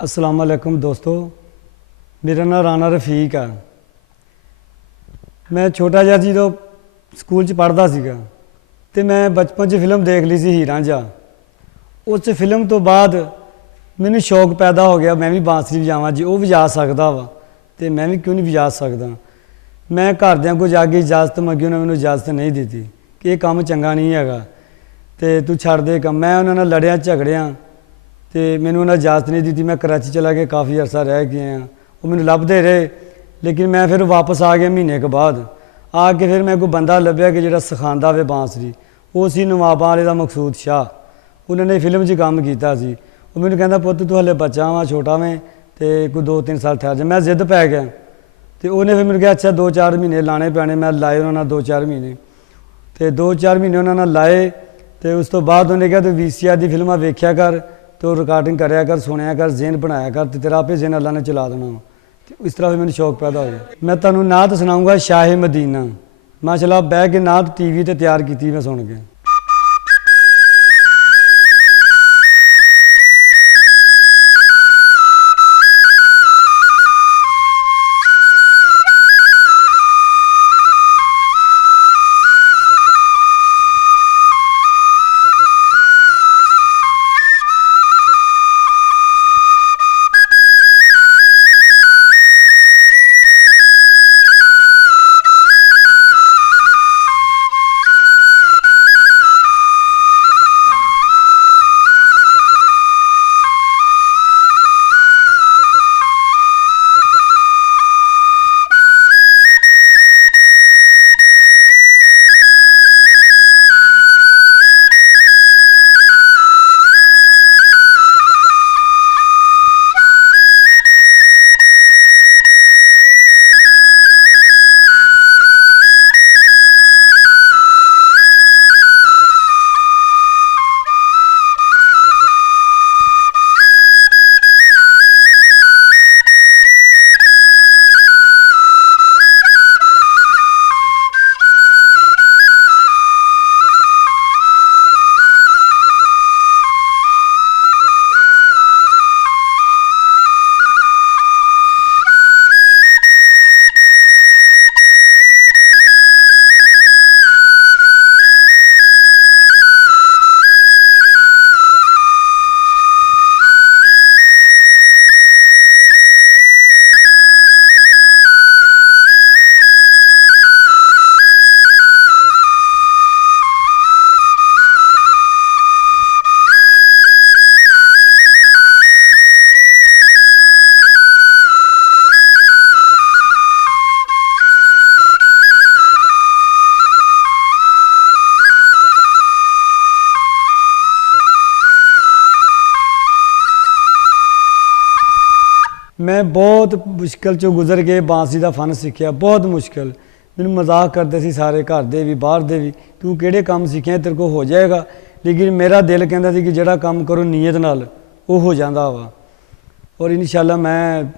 अस्सलाम वालेकुम दोस्तों, मेरा नाम राना रफीक है। मैं छोटा जिहा जो स्कूल च पढ़दा सीगा ते मैं बचपन च फिल्म देख ली सी हीर रांझा। उस फिल्म तो बाद मैनू शौक पैदा हो गया मैं भी बांसुरी वजावां जी, वो वजा सकदा वा ते मैं भी क्यों नहीं वजा सकदा। मैं घरदियां को जाके इजाजत मंगी, उन्हें मैनू इजाजत नहीं दी कि यह काम चंगा नहीं हैगा ते तू छड्ड दे कम। मैं उन्होंने लड़िया झगड़िया तो मैनू उन्हें इजाजत नहीं दी। मैं कराची चला गया, काफ़ी अरसा रह गए हैं, वो मैनू लभदे रहे, लेकिन मैं फिर वापस आ गया महीने के बाद। आके फिर मैं कोई बंदा लभ्या कि जो सिखांदा वे बांसुरी, वो सी नवाबां वाले दा मकसूद शाह। उन्होंने फिल्म च काम किया सी। वो मैनू कहंदा पुत्त तू हले बच्चा वा, छोटा में तो कोई 2-3 साल ठहर जा। मैं जिद पै गया तो उन्हें फिर मैनू कहा अच्छा 2-4 महीने लाने पैने। मैं लाए उन्होंने 2-4 महीने, तो 2-4 महीने उन्होंने लाए। तो उस तो बाद उन्हें कहा तू VCR दी फिल्मां वेख्या कर, तो रिकॉर्डिंग कराया कर, सुनिया कर, जेन बनाया कर, तो तेरा आपे जेन अल्लाह ने चला देना। तो इस तरह फिर मैंने शौक पैदा हो गया। मैं तुहानू नात सुनाऊँगा शाहे मदीना। माशाअल्लाह बह के नात TV ते तैयार की मैं सुन के। मैं बहुत मुश्किल चो गुजर के बांसुरी का फन सीखिया, बहुत मुश्किल। मैनू मजाक करते सी सारे, घर दे भी बाहर दे भी, तू किहड़े काम सीखे तेरे को हो जाएगा। लेकिन मेरा दिल कहता सी कि जिहड़ा काम करो नीयत नाल वो हो जाता वा। और इंशाअल्लाह मैं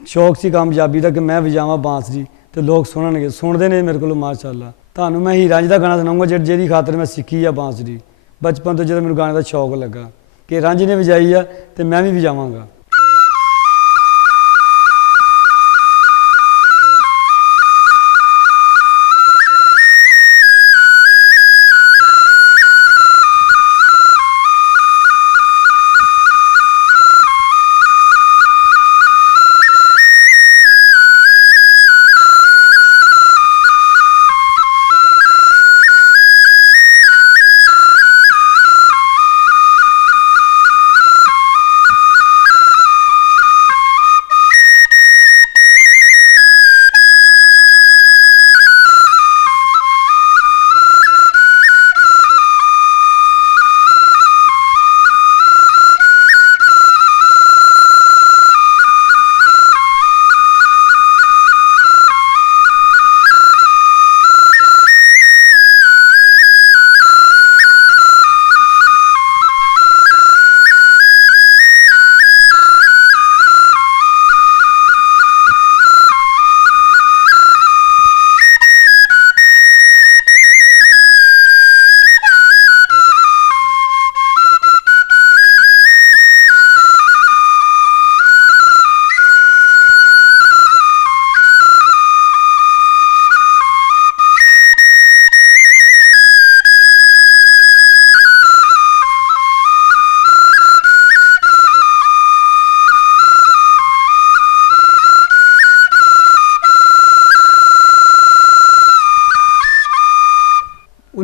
शौक सी कामयाबी का कि मैं वजावां बांसुरी तो लोग सुनणगे, सुनते हैं मेरे को माशाअल्लाह। तुहानू मैं हीर रांझे का गाना सुनाऊँगा जिहदी खातर मैं सीखी आ बांसुरी। बचपन तो जो मैनू गाने का शौक लगा कि रांझे ने वजाई आ तो मैं भी वजावांगा।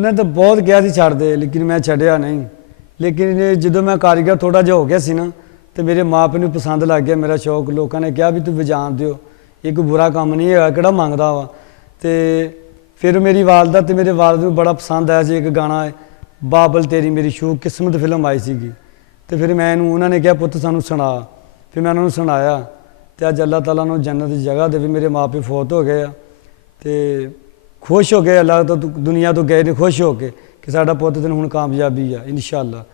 ਉਹਨਾਂ ਤਾਂ ਬਹੁਤ ਕਿਹਾ ਸੀ ਛੱਡ ਦੇ, ਲੇਕਿਨ ਮੈਂ ਛੱਡਿਆ ਨਹੀਂ। ਲੇਕਿਨ ਜਦੋਂ ਮੈਂ ਕਾਰੀਗਰ ਥੋੜ੍ਹਾ ਜਿਹਾ ਹੋ ਗਿਆ ਸੀ ਨਾ, ਤੇ ਮੇਰੇ ਮਾਂ ਪਿਓ ਨੂੰ ਪਸੰਦ ਲੱਗ ਗਿਆ ਮੇਰਾ ਸ਼ੌਕ। ਲੋਕਾਂ ਨੇ ਕਿਹਾ ਵੀ ਤੂੰ ਵਜਾਉਣ ਦਿਓ, ਇਹ ਕੋਈ ਬੁਰਾ ਕੰਮ ਨਹੀਂ ਹੈਗਾ, ਕਿਹੜਾ ਮੰਗਦਾ ਵਾ। ਤੇ ਫਿਰ ਮੇਰੀ ਵਾਲਦਾ ਤੇ ਮੇਰੇ ਵਾਲਦ ਨੂੰ ਬੜਾ ਪਸੰਦ ਆਇਆ ਸੀ ਇੱਕ ਗਾਣਾ ਹੈ, ਬਾਬਲ ਤੇਰੀ ਮੇਰੀ ਸ਼ੂ ਕਿਸਮਤ ਫਿਲਮ ਆਈ ਸੀਗੀ। ਤੇ ਫਿਰ ਮੈਨੂੰ ਉਹਨਾਂ ਨੇ ਕਿਹਾ ਪੁੱਤ ਸਾਨੂੰ ਸੁਣਾ। ਫਿਰ ਮੈਂ ਉਹਨਾਂ ਨੂੰ ਸੁਣਾਇਆ, ਤੇ ਅੱਜ ਅੱਲਾਹ ਤਾਲਾ ਨੂੰ ਜੰਨਤ ਦੀ ਜਗ੍ਹਾ ਦੇਵੇ। ਮੇਰੇ ਮਾਂ ਪਿਓ ਫੌਤ ਹੋ ਗਏ ਆ, ਤੇ ਖੁਸ਼ ਹੋ ਗਏ, ਅੱਲਾਹ ਤੋਂ ਦੁਨੀਆ ਤੋਂ ਗਏ ਨੇ ਖੁਸ਼ ਹੋ ਕੇ ਕਿ ਸਾਡਾ ਪੁੱਤ ਤੈਨੂੰ ਹੁਣ ਕਾਮਯਾਬੀ ਆ ਇਨਸ਼ਾ ਅੱਲਾਹ।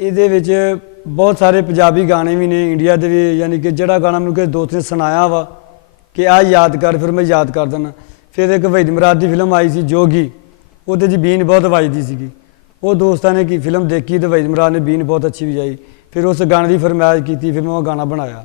ਇਹਦੇ ਵਿੱਚ ਬਹੁਤ ਸਾਰੇ ਪੰਜਾਬੀ ਗਾਣੇ ਵੀ ਨੇ, ਇੰਡੀਆ ਦੇ ਵੀ। ਯਾਨੀ ਕਿ ਜਿਹੜਾ ਗਾਣਾ ਮੈਨੂੰ ਕਿਸੇ ਦੋਸਤ ਨੇ ਸੁਣਾਇਆ ਵਾ ਕਿ ਆਹ ਯਾਦ ਕਰ, ਫਿਰ ਮੈਂ ਯਾਦ ਕਰ ਦਿੰਦਾ। ਫਿਰ ਇੱਕ ਵਹੀਦ ਮੁਰਾਦ ਦੀ ਫਿਲਮ ਆਈ ਸੀ ਜੋਗੀ, ਉਹਦੇ 'ਚ ਬੀਨ ਬਹੁਤ ਵੱਜਦੀ ਸੀਗੀ। ਉਹ ਦੋਸਤਾਂ ਨੇ ਕੀ ਫਿਲਮ ਦੇਖੀ ਤੇ ਵਹੀਦ ਮੁਰਾਦ ਨੇ ਬੀਨ ਬਹੁਤ ਅੱਛੀ ਵਜਾਈ। ਫਿਰ ਉਸ ਗਾਣੇ ਦੀ ਫਰਮਾਇਸ਼ ਕੀਤੀ, ਫਿਰ ਮੈਂ ਉਹ ਗਾਣਾ ਬਣਾਇਆ।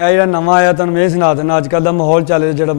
ਇਹ ਜਿਹੜਾ ਨਵਾਂ ਆਇਆ ਤੁਹਾਨੂੰ ਮੈਂ ਇਹ ਸੁਣਾ ਦਿੰਦਾ। ਅੱਜ ਕੱਲ੍ਹ ਦਾ ਮਾਹੌਲ ਚੱਲ ਰਿਹਾ ਜਿਹੜਾ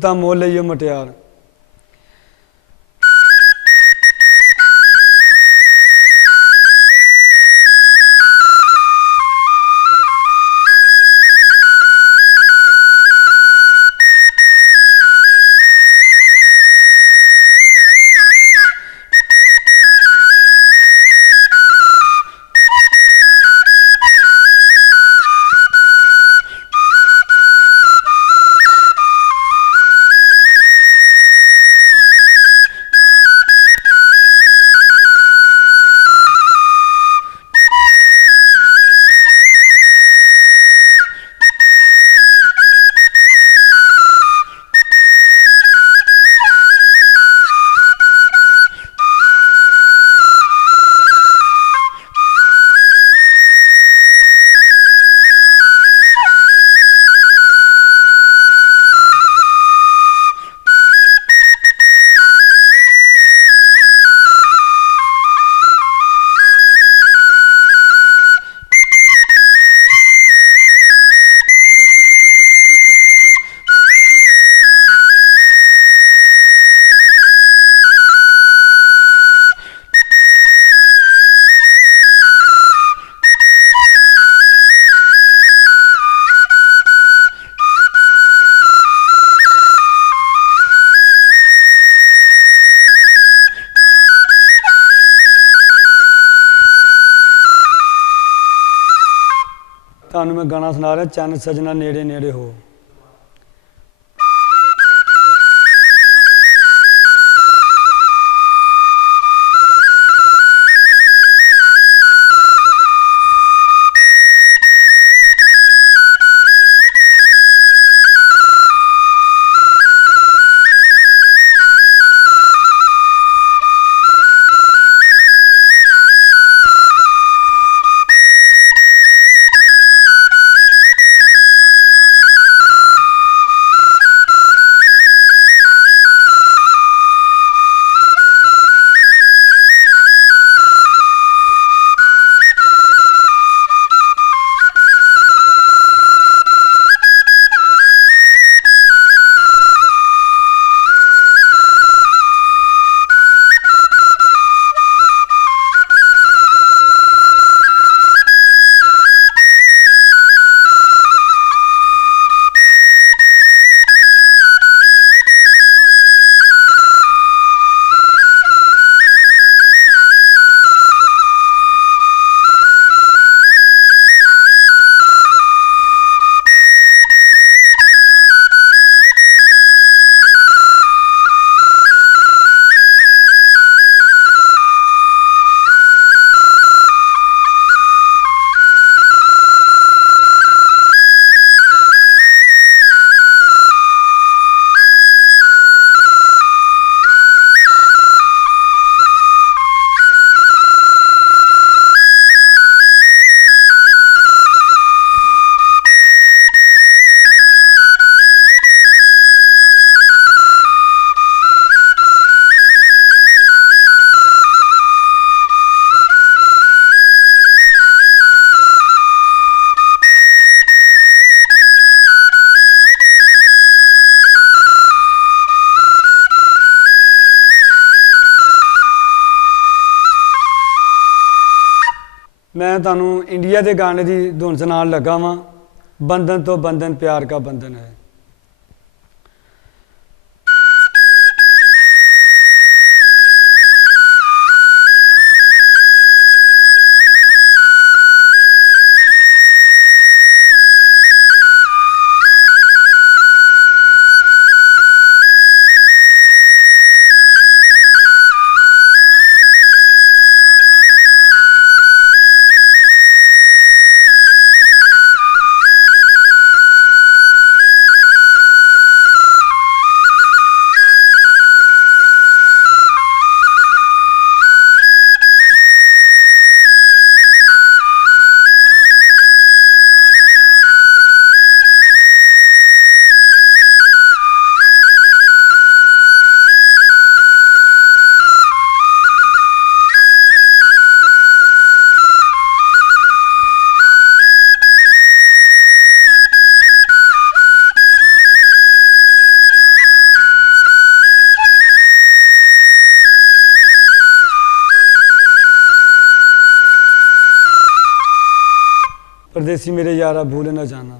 ਤਾਂ ਮੋਲ ਲਈਓ ਮਟਿਆਰ। ਤੁਹਾਨੂੰ ਮੈਂ ਗਾਣਾ ਸੁਣਾ ਰਿਹਾ, ਚੰਨ ਸਜਣਾ ਨੇੜੇ ਨੇੜੇ ਹੋ। मैं तुहानू इंडिया के गाने की धुन सुनान लगा वां, बंधन तो बंधन प्यार का बंधन है। परदेसी मेरे यारा भूल न जाना।